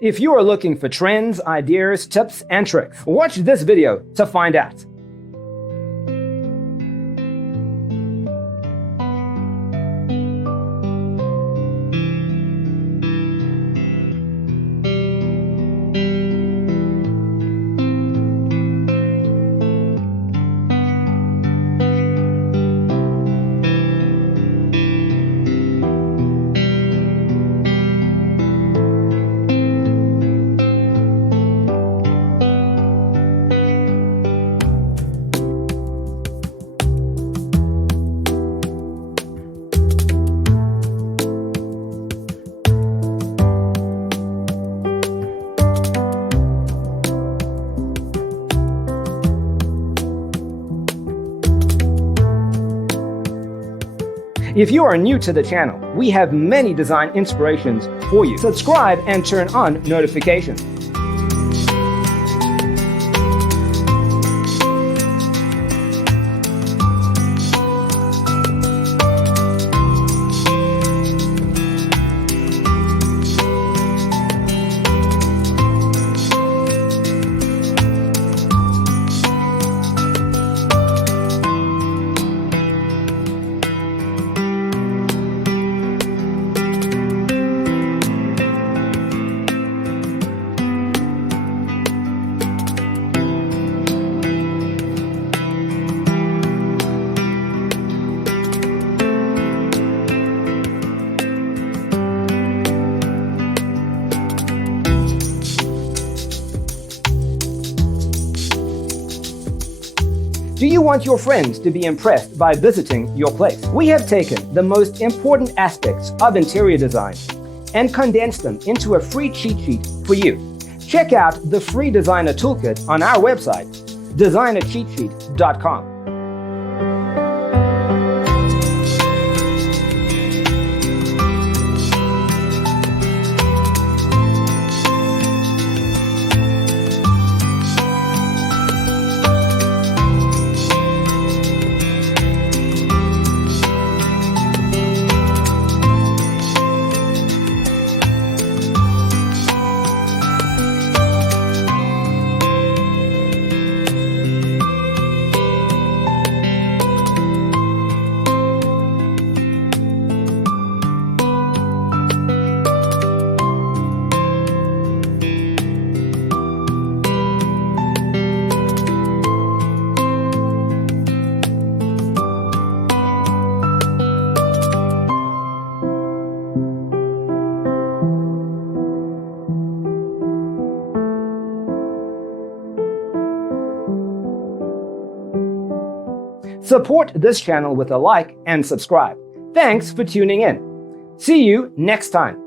If you are looking for trends, ideas, tips, and tricks, watch this video to find out. If you are new to the channel, we have many design inspirations for you. Subscribe and turn on notifications. Do you want your friends to be impressed by visiting your place? We have taken the most important aspects of interior design and condensed them into a free cheat sheet for you. Check out the free designer toolkit on our website, designercheatsheet.com. Support this channel with a like and subscribe. Thanks for tuning in. See you next time.